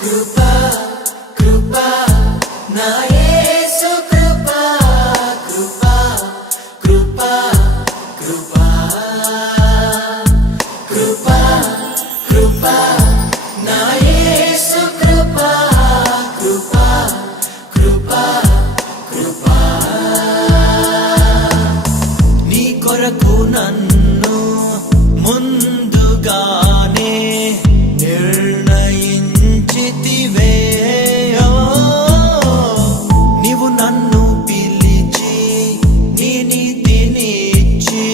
కృపా కృపా నా యేసు కృపా కృపా కృపా కృపా కృపా కృపా నా యేసు కృపా కృపా కృపా కృపా నీ కొరకు నన్ను ముందుగానే నీవు నన్ను పిలిచి నీ నీతినిచ్చి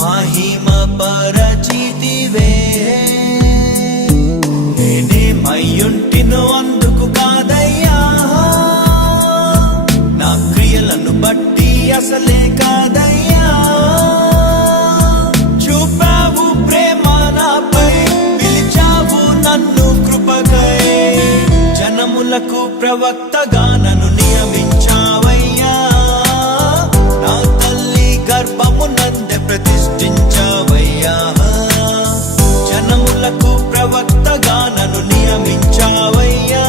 మహిమ పరచితివే. నేనేమయ్యుంటినో అందుకు కాదయ్యా, నా క్రియలను బట్టి అసలే కాదయ్యా. చూపావు ప్రేమ నాపై, పిలిచావు నన్ను కృపకై. జనములకు ప్రవక్తగా నన్ను నియమించావయ్యా, నా తల్లి గర్భమునందే ప్రతిష్ఠించావయ్యా. జనములకు ప్రవక్తగా నన్ను నియమించావయ్యా,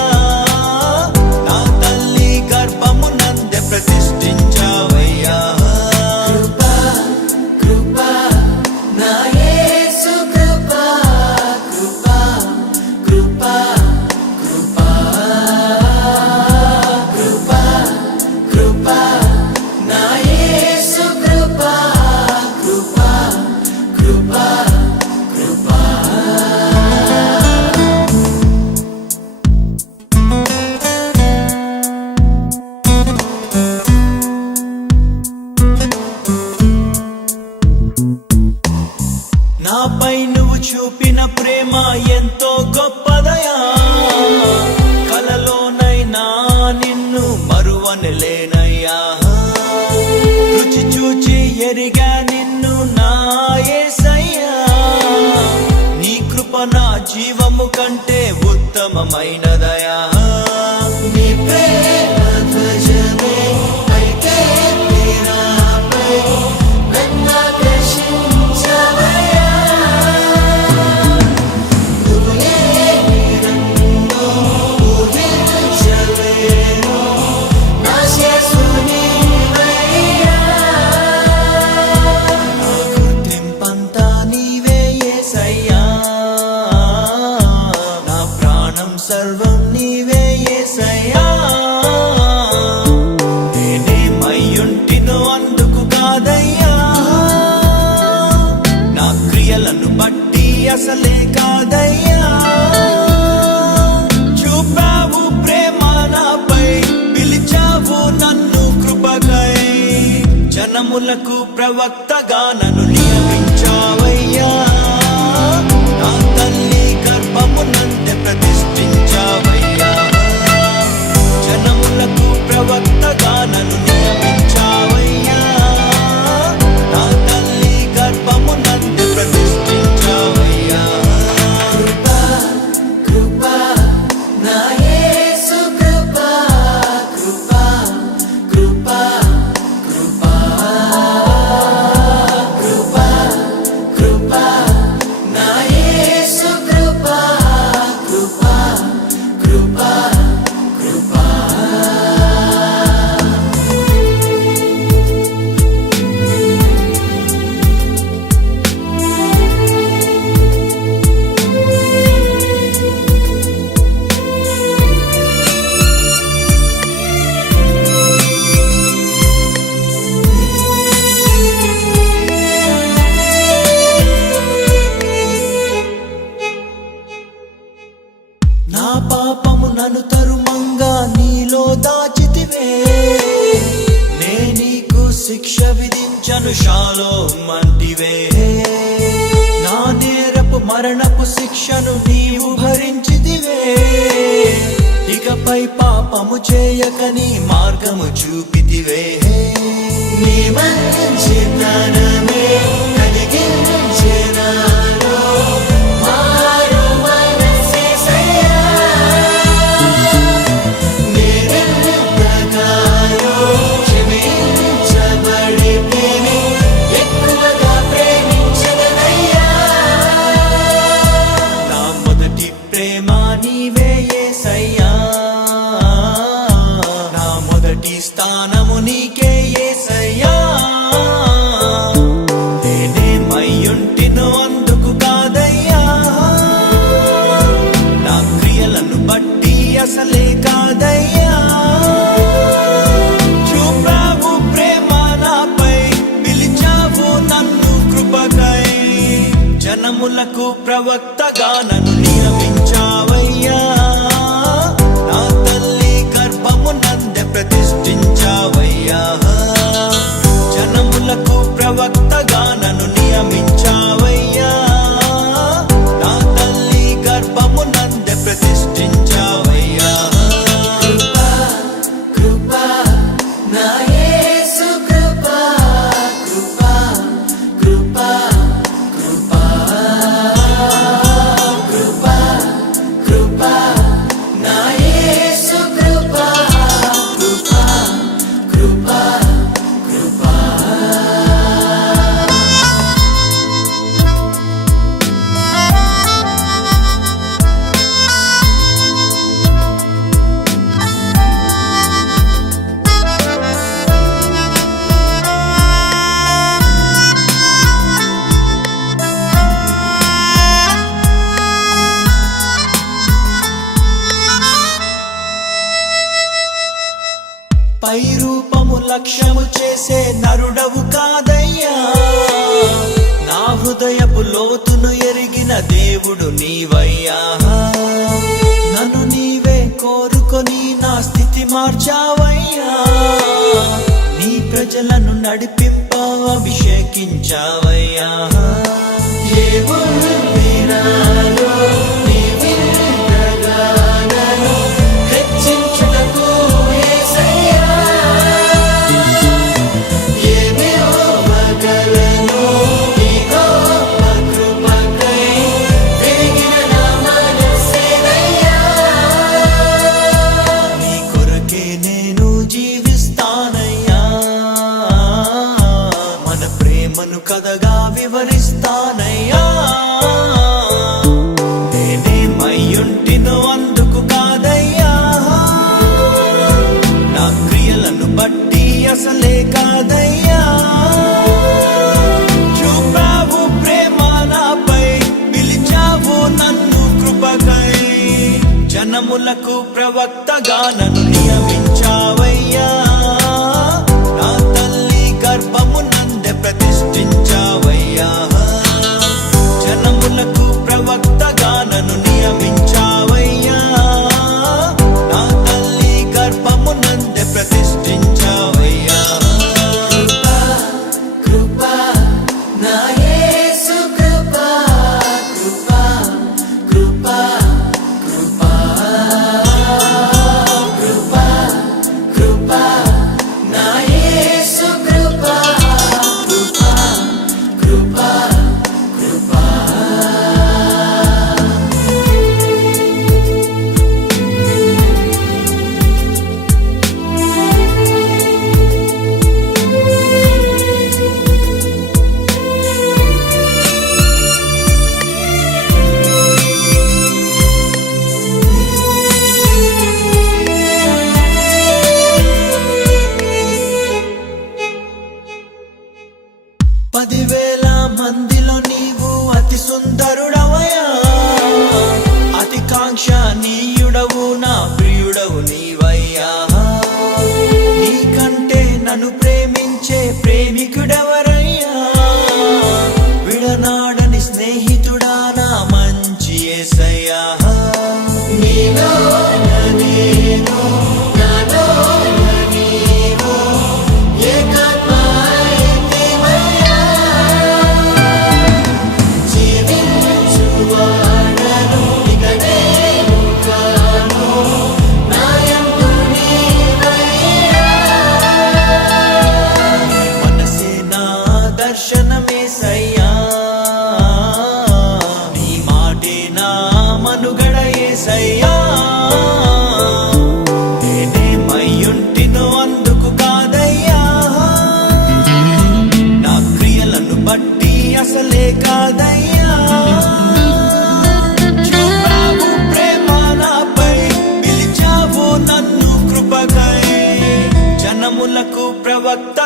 నా తల్లి గర్భమునందే ప్రతిష్ఠించావయ్యా. కృపా కృపా నా యేసు కృపా కృపా కృపా నాపై నువ్వు చూపిన ప్రేమ ఎంతో గొప్పదయా. కలలోనైనా నిన్ను మరువనలేనయ్యా. రుచి చూచి ఎరిగా నిన్ను నా యేసయ్యా. నీ కృప నా జీవము కంటే ఉత్తమమైనదయా. నీ ప్రేమ ధ్వజమే అయితే నాపై నన్ను ఆకర్షించవయ్యా. నువ్వు లేని నన్ను ఊహించలేను, నా యేసు నీవయ్యా. నా గుర్తింపంతా నీవే యేసయ్యా, నా ప్రాణం సర్వం నీవే యేసయ్యా. నేనేమయ్యుంటినో అందుకు కాదయ్యా, నా క్రియలను బట్టి అసలే కాదయ్యా. చూపావు ప్రేమ నాపై, పిలిచావు నన్ను కృపకై. జనములకు ప్రవక్తగా నన్ను నియమించావయ్యా, నా తల్లి గర్భమునందే ప్రతిష్ఠించావయ్యా. జనములకు ప్రవక్తగా నన్ను నియమించావయ్యా, నా తల్లి గర్భమునందే ప్రతిష్ఠించావయ్యా. కృపా కృపా నా యేసు కృపా కృపా కృపా కృపా కృపా కృపా నా యేసు కృపా కృపా కృపా కృపా. నా పాపము నన్ను తరుమంగా నీలో దాచితివే. నే నీకు శిక్ష విధించను షాలోమ్ అంటివే. నా నేరపు మరణపు శిక్షను నీవు భరించితివే. ఇకపై పాపము చేయక నీ మార్గము చూపితివే. నీ మంచి జ్ఞానమే కలిగించే నాలో మారు మనసేసయ్యా. నేనెంతగానో క్షమించబడితిని, ఎక్కువగా ప్రేమించదనయ్యా. నా మొదటి ప్రేమ నీవే యేసయ్యా, నా మొదటి స్థానము నీకే యేసయ్యా. నేనేమయ్యుంటినో అందుకు కాదయ్యా, నా క్రియలను బట్టి అసలే కాదయ్యా. చూపావు ప్రేమ నాపై, పిలిచావు నన్ను కృపకై. జనములకు ప్రవక్తగా నన్ను నియమించావయ్యా. నా తల్లి గర్భము నందే ప్రతిష్ఠించావయ్యా. జనములకు ప్రవక్తగా నన్ను నియమించావయ్యా. నా తల్లి గర్భము నందే ప్రతిష్ఠించావయ్యా. కృపా కృపా నా యేసు కృపా, కృపా కృపా కృపా కృపా కృపా నా యేసు కృపా, కృపా కృపా కృపా. పై రూపము లక్ష్యము చేసే నరుడవు కాదయ్యా. నా హృదయపు లోతును ఎరిగిన దేవుడు నీవయ్యా. నన్ను నీవే కోరుకొని నా స్థితి మార్చావయ్యా. నీ ప్రజలను నడిపింప అభిషేకించావయ్యా. ఏముంది నాలో నీ విన్నగానను హెచ్చించుటకు యేసయ్యా. ఏమివ్వగలను నీ గొప్ప కృపకై, పెరిగిన నా మనసేనయ్యా. నీ కొరకే నేను జీవిస్తానయ్యా. మన ప్రేమను కథగా వివరిస్తానయ్యా. నేనేమయ్యుంటినో అందుకు కాదయ్యా, నా క్రియలను బట్టి అసలే కాదయ్యా. చూపావు ప్రేమ నాపై, పిలిచావు నన్ను కృపకై. జనములకు ప్రవక్తగా నన్ను నియమించావయ్యా. నా తల్లి గర్భము నందే ప్రతిష్ఠించావయ్యా. జనములకు ప్రవక్తగా నన్ను నియమించావయ్యా. నా తల్లి గర్భము నందే ప్రతిష్ఠించావయ్యా. కృపా కృపా నా యేసు కృపా, కృపా కృపా కృపా కృపా కృపా నా యేసు కృపా, కృపా కృపా కృపా. పదివేల మందిలో నీవు అతి సుందరుడవయ్యా. అతి కాంక్షణీయుడవు, నా ప్రియుడవు నీవయ్యా. నీకంటే నన్ను ప్రేమించే ప్రేమికుడెవరయ్యా. విడనాడని స్నేహితుడా నా మంచి యేసయ్యా. నీలోన నేను, నాలోన నీవు, ఏకాత్మమైతివయ్యా. జీవించు యేసయ్యా నేనేమయ్యుంటినో అందుకు కాదయ్యా నా క్రియలను బట్టి అసలే కాదయ్యా చూపావు ప్రేమ నాపై పిలిచావు నన్ను కృపకై జనములకు ప్రవక్త